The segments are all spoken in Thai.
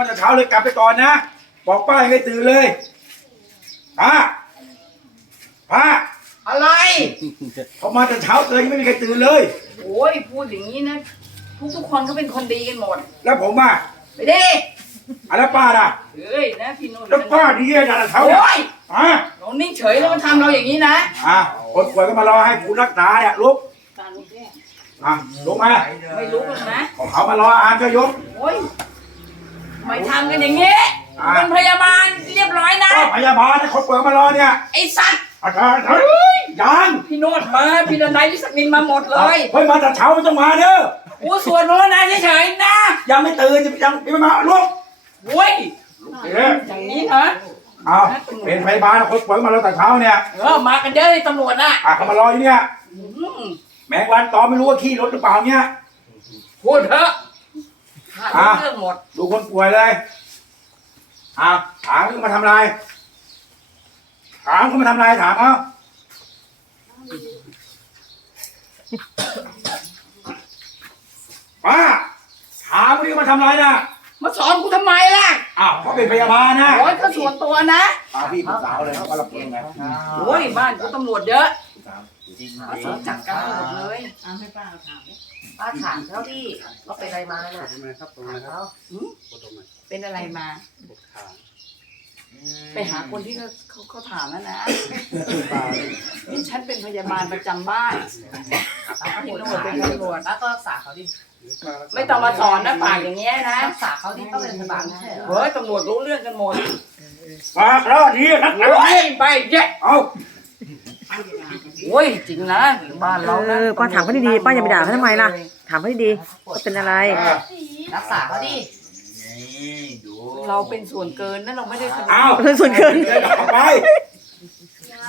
มันเช้าเลยกลับไปก่อนนะบอกป้าให้ตื่นเลยป้าป้าอะไรพอมาแต่เช้าเลยไม่มีใครตื่นเลยโอ้ยพูดอย่างนี้นะทุกทุกคนก็เป็นคนดีกันหมดแล้วผมอ่ะไปดิอะไรป้าล่ะเอ้ยนะพี่นุ่นแล้วป้าดีอะไรแตเช้าโอ้ยอ่ะน้องนิ่งเฉยแล้วมันทำเราอย่างนี้นะอ่ะคนป่วยก็มารอให้ผู้รักษาเนี่ยลุกอ่ะลุกไหมไม่ลุกเลยนะของเขามารออ่านก็ยกไม่ทำกันอย่างงี้เป็นพยาบาลเรียบร้อยนะก็พยาบาลที่คนเปิดมารอเนี่ย ไอ้สัตว์อาจารย์ยันพี่โนดมาพี่ดนัยที่สกินมาหมดเลย เฮ้ยมาแต่เช้าไม่ต้องมาเน้อโอ้ส่วนน้อนะเฉยๆนะ ยังไม่ตื่นยังยังไม่มาลุกโอ้ยอย่างนี้นะรอ้าวเป็นไฟบ้านคนเปิดมาเราแต่เช้าเนี่ย เออมากันเยอะตำรวจนะอ่ะเขามารออยู่เนี่ยแม่งวันตอไม่รู้ว่าขี่รถหรือเปล่าเนี่ยพูดเถอะขาเรื่องหมด ดูคนป่วยเลย ถามถามมาทำไรถามก็มาทำไร ถามเขาป้าถามมึงมาทำไรนะมาสอนกูทำไมล่ะ อ้าวเขาเป็นพยาบาลนะโอ้ยเขาส่วนตัวนะพาพี่ไสาวเลยเขาหลับเองไงโอ้ยบ้านกูตำรวจเยอะจริงจริงจังกานหมดเลยอ้าวให้ป้าถามป้าถามเขาที่ว่าเป็นอะไรมาเนี่ยถามเขาเป็นอะไรมา ไปหาคนที่เขาเขาถามแล้วนะฉันเป็นพยาบาลประจำบ้านตำรวจเป็นตำรวจปล้วก็รักษาเขาดิ ไม่ต้องมาสอนนะปากอย่างเงี้ยนะ รักษาเขาที่ต้องเป็นพยาบาลเฮ้ยตำรวจรู้เรื่องกันหมดปากรอดีนักเรียนไปเย้เอาโอ้ยจริงนะบ้านเราเออป้าถามเขาดีๆป้าอย่าไปด่าเขาทำไมล่ะถามเขาดีๆเขาเป็นอะไรรักษาเขาดี เราเป็นส่วนเกินนั่นเราไม่ได้เอ้าวเป็นส่วนเกิน ไป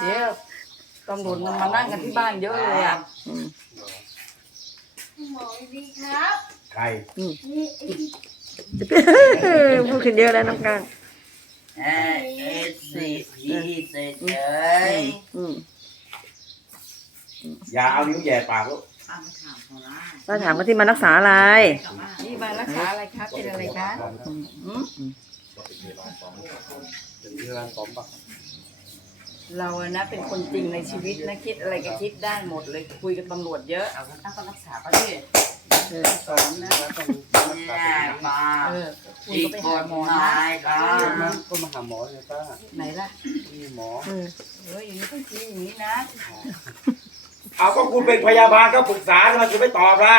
เดี๋ยวตำรวจมันมานั่งกันที่บ้านเยอะเลยอ่ะหมอดีครับใครพูดขึ้นเยอะแล้วน้ำกางเอสซีพีเยเจอย่าเอานิ้วแย่ปากลูกถ้าถามว่าที่มารักษาอะไร นี่มารักษาอะไรครับ เป็นอะไรคะเราอะนะเป็นคนจริงในชีวิตนะคิดอะไรก็คิดได้หมดเลยคุยกับตำรวจเยอะเต้องรักษาป่ะพี่สอนนะแย่มาอีกคนหมอหนคก็มาหาหมอเลยป้าไหนล่ะ มีหมอ เอออย่างนี้ต้องจริงอย่างนี้นะเอาก็คุณเป็นพยาบาลก็ปรึกษาทำไมคุณไม่ตอบล่ะ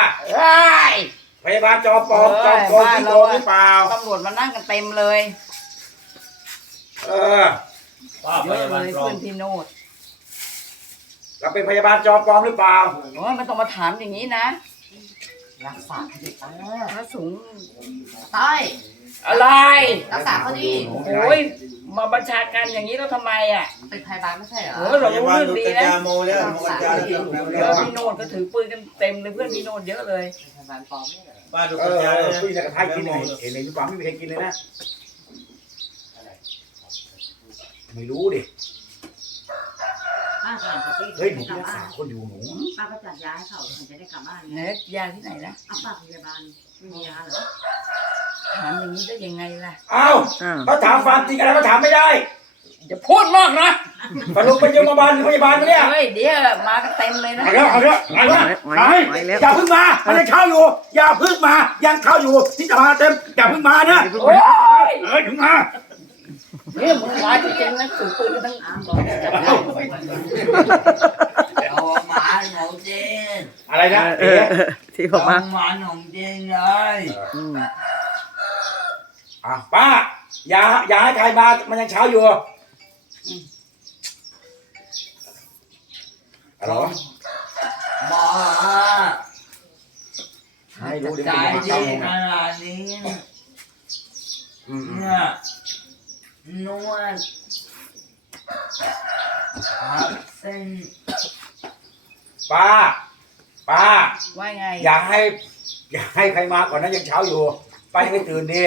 พยาบาลจอปอม จอมโกงที่โกงหรือเปล่า ตำรวจมานั่งกันเต็มเลย เออเยอะเลยเพื่อนพี่โนดเราเป็นพยาบาลจอมปอมหรือเปล่าโอ้ไม่ต้องมาถามอย่างนี้นะ รักษาเด็กตาสูงใตยอะไร รักษาเขาดีโอ้ยมาบัญชาการอย่างนี้เราทำไมอ่ะเป็นพยาบาลไม่ใช่เหรอเราเรื่อนดีนะรีเพื่อนพีโนดก็ถือปืนกันเต็มเลยเพื่อนมี่โนด เยอะเลยบ้านดูกระจายปืนจะกระไทกินเลยเห็นเลยทุกคนไม่เคยกินเลยนะไม่รู้ดิเฮ้ยหนูรันษาคนอยู่หนูป้าก็จัดยาให้เขาถึงจะได้กลับบ้านเนี่ยยาที่ไหนนะเอาปากพยาบาลมียาเหรอถามอย่างนี้ได้ยังไงล่ะเอาเขาถามความจริงอะไรก็ถามไม่ได้ จะพูดมากนะไปลงไปโรงพยาบาลพยาบาลเนี่ยเดี๋ยวมาก็เต็มเลยนะเอาเถอะเอาเถอะไปอย่าพึ่งมาไม่ได้เข้าอยู่ อย่าพึ่งมา ยังเข้าอยู่ที่จะมาเต็มอย่าพึ่งมานะเฮ้ยถึงมาเนี่ยมึงว่าจริจ๊งนะสุดปืนตั้งอ่างออะไรนะ ที่ออกมาหองจริเลยอะป้าอย่าอย่าให้ใครมา มันยังเช้าอยู่ฮัลโหลมาให้รู้เดี๋ยวจมาเาอะไรนี่เนื้อนวดเซนป้า ป้าว่าไงอย่าให้อย่าให้ใครมาก่อนนะยังเช้าอยู่ ไปไม่ตื่นดี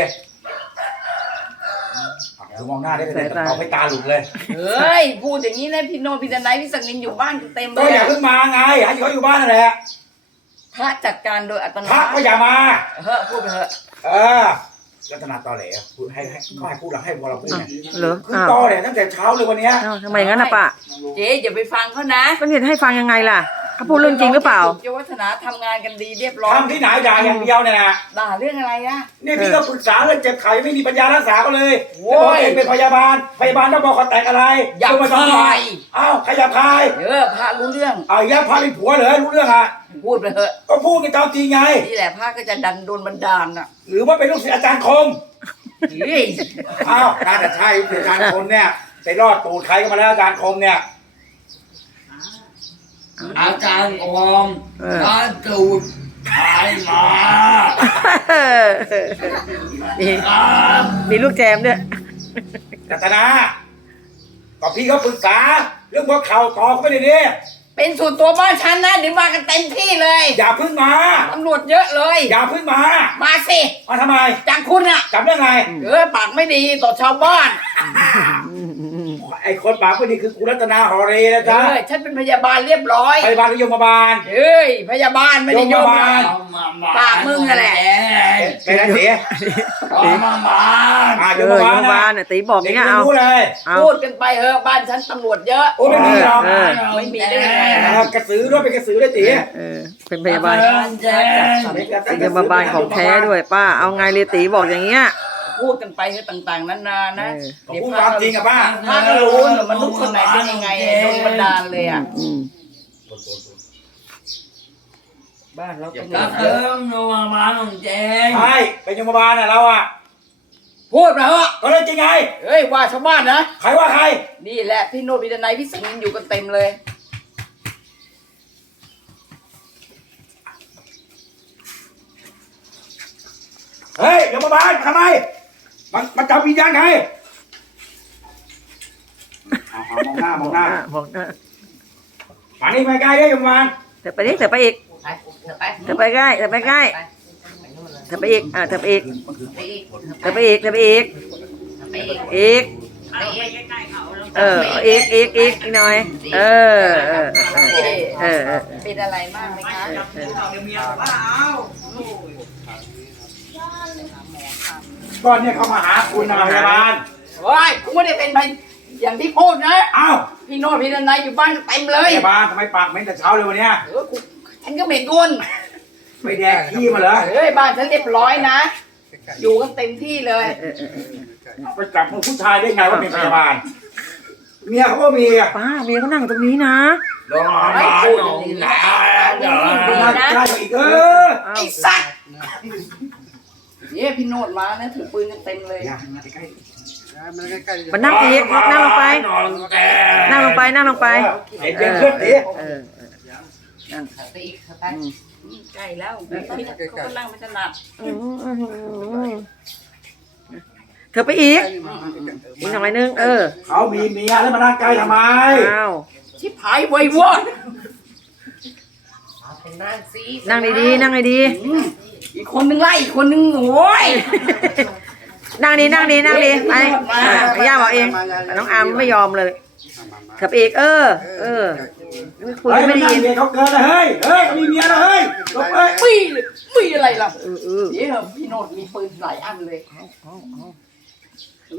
เธอมองหน้าได้เลยเราไม่ตาหลุดเลยเฮ้ยพูดอย่างนี้นะพี่โน พี่แดนไนพี่สังนินอยู่บ้านเต็มเลยก็อย่าเพิ่งมาไงให้เขาอยู่บ้านนั่นแหละพระจัดการโดยอัตโนมัติพระก็อย่ามาเฮ้ยพูดเถอะเออลัตนาะตอแหลพูดให้ให้ก็ให้พูดหลังให้พอเราพูดเนี่ยเหรอคือตอแหลตั้งแต่เช้าเลยวันนี้ทำไมงั้นนะปะเจ๊อย่าไปฟังเขานะเ็าเห็นให้ฟังยังไงล่ะเขาพูดเรื่องจริงหรือเปล่าโยวัฒนาทำงานกันดีเรียบร้อยทำที่ไหนด่าอย่างเดียวเนี่ยนะด่าเรื่องอะไรอ่ะนี่พี่ก็ปรึกษาเรื่องเจ็บไข้ไม่มีปัญญารักษาเขาเลยบอกเองเป็นพยาบาลพยาบาลต้องบอกเขาแตกอะไรอย่าพายอ้าใครยาพายเออพาลุ้นเรื่องเอายาพายเป็นผัวเหรอรู้เรื่องอะพูดไปเถอะ ก็พูดกัปตามจริงไง นี่แหละพาก็จะดันโดนบันดาลอ่ะ หรือว่าเป็นลูกศิษย์อาจารย์คมอ้าวอาจาร่์ชัยอาจารย์คมเนี่ยไปรอดตูดใครก็มาแล้วอาจารย์คมเนี่ยอาจารย์อมตาจูดายมา มีลูกแจมด้วยกัตนาก็พี่เขาปรึกษาเรื่องพวกเขาตอบไม่ได้เนี่ยเป็นส่วนตัวบ้านฉันนะเดี๋ยวมากันเต็มที่เลย อย่าพึ่งมา ตำรวจเยอะเลย อย่าพึ่งมา มาสิมาทำไมจังคุณอะจับได้ไง เออ ปากไม่ดีต่อชาวบ้านไอ้คนปากคนนี้คือกุรัตนาหอเรนะจ๊ะเอยฉันเป็นพยาบาลเรียบร้อย พยาบาลโยมบาลเฮ้ยพยาบาลไม่ได้ยมบาลปากมึงนั่นแหละเป็นอะไรตีมาบาลยมบาลตีบอกเนี่ยเอาพูดเลยพูดกันไปเออบ้านฉันตำรวจเยอะโอ้ไม่มีหรอก ไม่มีเลยกระสือด้วยเป็นกระสือด้วยตีเป็นพยาบาลเป็นยมบาลของแท้ด้วยป้า เอาไงเรตีบอกอย่างเงี้ยพูดกันไปให้ต่าง ๆนั้นนานะเดี๋ยวความจริงอะป้าป้าก็รู้มันลุกคนไหนเป็นยังไงโดนบันดาลเลยอ่ะบ้านเราต้องระวังระวังมาหนของเจ้งใช่เป็นยังบ้านอะเราอ่ะพูดมาเหรอก็เลยจริงไง เฮ้ยว่าชาวบ้านนะใครว่าใคร นี่แหละพี่โนบิเดนายพี่สิงินอยู่กันเต็มเลยเฮ้ยโรงพยาบาลทำไมมันมันจำวิญญาณไงมองหน้ามองหน้ามองหน้าไปนี่ไปมใกล้ได้ยังมาเดี๋ยวไปนี่เดี๋ยวไปอีกเดี๋ยวไปใกล้เดี๋ยวไปใกล้เถอะไปอีก อ่าเถอะไปอีกเถอะไปอีกเถอะไปอีกอีกเอออีกอีกอีกหน่อย เออ เออเป็นอะไรมากไหมคะก้อนเนี่ยเขามาหาคุณนะพยาบาลว้ยคุณไม่ได้เป็นไปอย่างที่พูดนะอ้าวพี่โน้ตพี่นันไนอยู่บ้านเต็มเลยพยาบาลทำไมปากเหม็นแต่เช้าเลยวันนี้อฉันก็เหม็นก้นไม่แดกที่มาเหรอเฮ้ยบ้านฉันเรียบร้อยนะ อยู่กันเต็มที่เลย ไปจับผู้ชายได้ไงว่าเป็นพยาบาล เมียเขาก็มีอะป้าเมียเขานั่งตรงนี้นะรองไห้ร้องไห้ร้องไห้ร้องไห้องห้ร้องไห้องห้องห้องห้องห้องห้องเย้พี่โนดมาเนี่ยถือปืนกันเต็มเลยมาใกล้ๆมันนั่งเีกนั่งลงไป นั่งลงไป นั่งลงไปเออเออนั่งใส่ตีกลแล้วเขาก็ล่งไม่ถนัดเธอไปอีกมึงนำอยนึง เออ เขามีเมียแล้วมานั่งไกลทำไมชิบหายไวว่ะนั่งดีๆนั่งดีๆอีกคนนึงไล่อีกคนนึงโอ้ยนั่งดีนั่งดีนั่งดีไปย่าบอกเองน้องอามไม่ยอมเลยขับเอก เออ เออคุยไม่ได้ยินเขาเกินเลยเฮ้ยเฮ้มีเมียแล้วเฮ้ยลงไปมีมีอะไรล่ะเออเออเดี๋พี่โนดมีปืนหลายอันเลย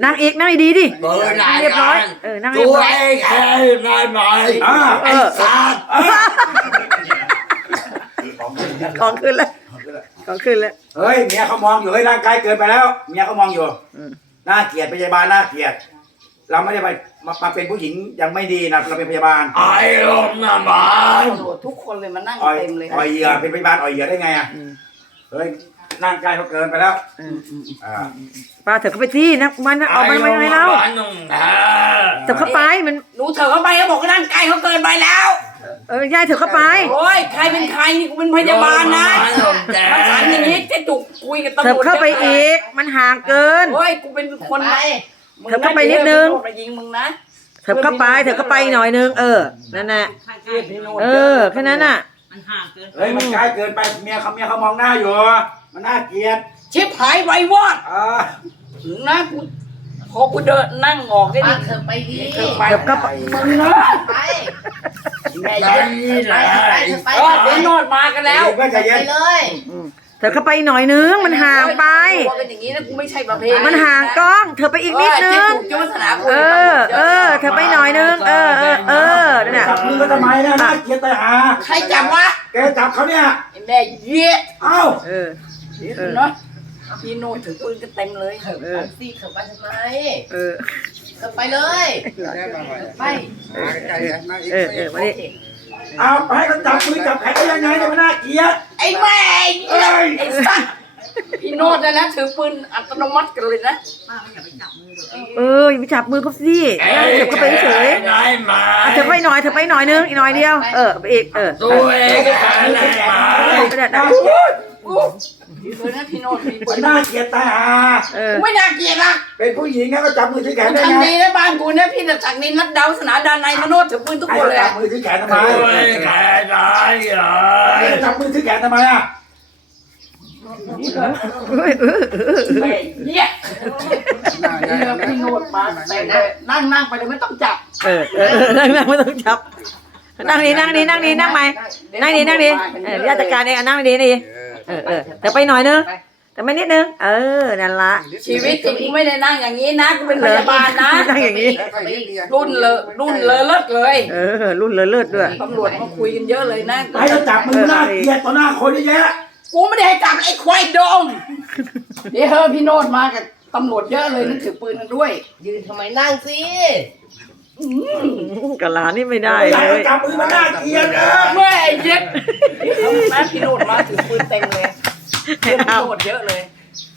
นั่งเอกนั่งดีดิเบอรียบร้อยเออนั่งเรียบร้อยตัวเองให้ไดยไหมอ่าเออกองขึ้นแล้วองขึ้นแล้ว เฮ้ย เมียเขามองอยู่เฮ้ย ร่างกายเกินไปแล้ว เมียเขามองอยู่หน้าเกียดพยาบาลหน้าเกียด เราไม่ได้ไปมาเป็นผู้หญิงยังไม่ดีนะเราเป็นพยาบาลไอ้ลมน้ะบ้านทุกคนเลยมานั่งเต็มเลยอ่อยเหยื่อเป็นพยาบาลอ่อยเหยื่อได้ไงอ่ะเฮ้ยนั่งใกล้เขาเกินไปแล้วปลาเถอะเขาไปที่นะมันเอาไปไม่ให้เราเถอะเขาไปมันรู้เถอะเขาไปเขาบอกว่านั่งใกล้เขาเกินไปแล้วเออยายเถอะเข้าไปโอ้ยใครเป็นใครนี่กูเป็นพยาบาลนะ มาถามอย่างนี้จะดุคุยกับตำรวจเข้าไปอีก มันห่างเกินโอ้ยกูเป็นคนไหนเถอะเข้าไปนิดนึงไปยิงมึงนะเถอะเข้าไปเถอะเข้าไปหน่อยนึง เออ นั่นแหละเออ แค่นั้นน่ะ มันห่างเกิน เฮ้ย มันไกลเกินไป เมียเขาเมียเขามองหน้าอยู่ มันน่าเกลียดชิบหายไววอดเออถึงนะกูพอกูเดินนั่งงอกได้ดีเธอไปดิเธอไปเดี๋ยวก็ไปมึงนะไปไปไปไปไปไปนอไปากันแล้วไปเลยเธอก็ไปไปน่อยไปงมันห่างไปมไปเป็นอยไปงนี้นะกูไม่ใชไปไปเภทมไปห่างกล้อง เธอไปอีกนิดไปงเอปเออเธอไปหน่อยนไปเออเอปเออนั่นแไปะมึงก็ทำไปมนะนะเกีไปติหาใครจไปวะแกจับเไปเนี่ยแไปเยี่ยเอ้าเอปเนไปพี่โน่ถือปืนก็เต็มเลยเออสี่เข้าไปทำไมเออเข้าไปเลยไปเออเออวันนี้เอาไปให้เขาจับมือจับแขนได้ยังไงเนี่ยมันน่าเกลียดไอ้แม่ไอ้สัสพี่โนดแล้วนะถือปืนอัตโนมัติกันเลยนะเอออย่าไปจับมือเขาสิเจับเขาไปเฉยเธอไปหน่อยเธอไปหน่อยนึงอีกหน่อยเดียว เออไปอีกเออตัวเองไปไนมไปไหนนะพี่โนดพี่โนดไม่น่าเกียดตาไม่น่าเกียดนะเป็นผู้หญิงนะก็จับมือที่แขนได้ไงทำดีนะบ้านกูเนี่ยพี่จากนินรัดดาวสนาดานในมนุษย์ถือปืนทุกคนเลย จับมือที่แขนทำไมแไรอจับมือที่แขนทำไมอะนั่งนั่งไปเลยไม่ต้องจับนั่งนั่งไม่ต้องจับ นั่งนี่นั่งนี่นั่งนี่นั่งไหมนั่งนี่นั่งนี่ราชการเนี่ยนั่งดีนี่เออเออ แต่ไปหน่อยนึงแต่ไม่นิดนึง เออ นั่นละ ชีวิตจริงไม่ได้นั่งอย่างนี้นะเป็นพยาบาลนะ นั่งอย่างนี้ รุ่นเลอรุ่นเลอศเลิศเลยเออรุ่นเลอศเลิศด้วย ตำรวจเขาคุยกันเยอะเลยนะไเราจับมันหน้าเกลียดต่อหน้าคนเยอะแยะกูไม่ได้ให้จับไอ้ควายดอง เดี๋ยวเฮอพี่โนดมากับตำรวจเยอะเลยนึกถือปืนกันด้วย ยืนทำไมนั่งสิกะลานี่ไม่ได้เลยจับมือมาหน้าเทียนเออเมื่อไอ้เย็ดพี่โนดมาถือปืนเต็มเลยเยอะเยอะเลย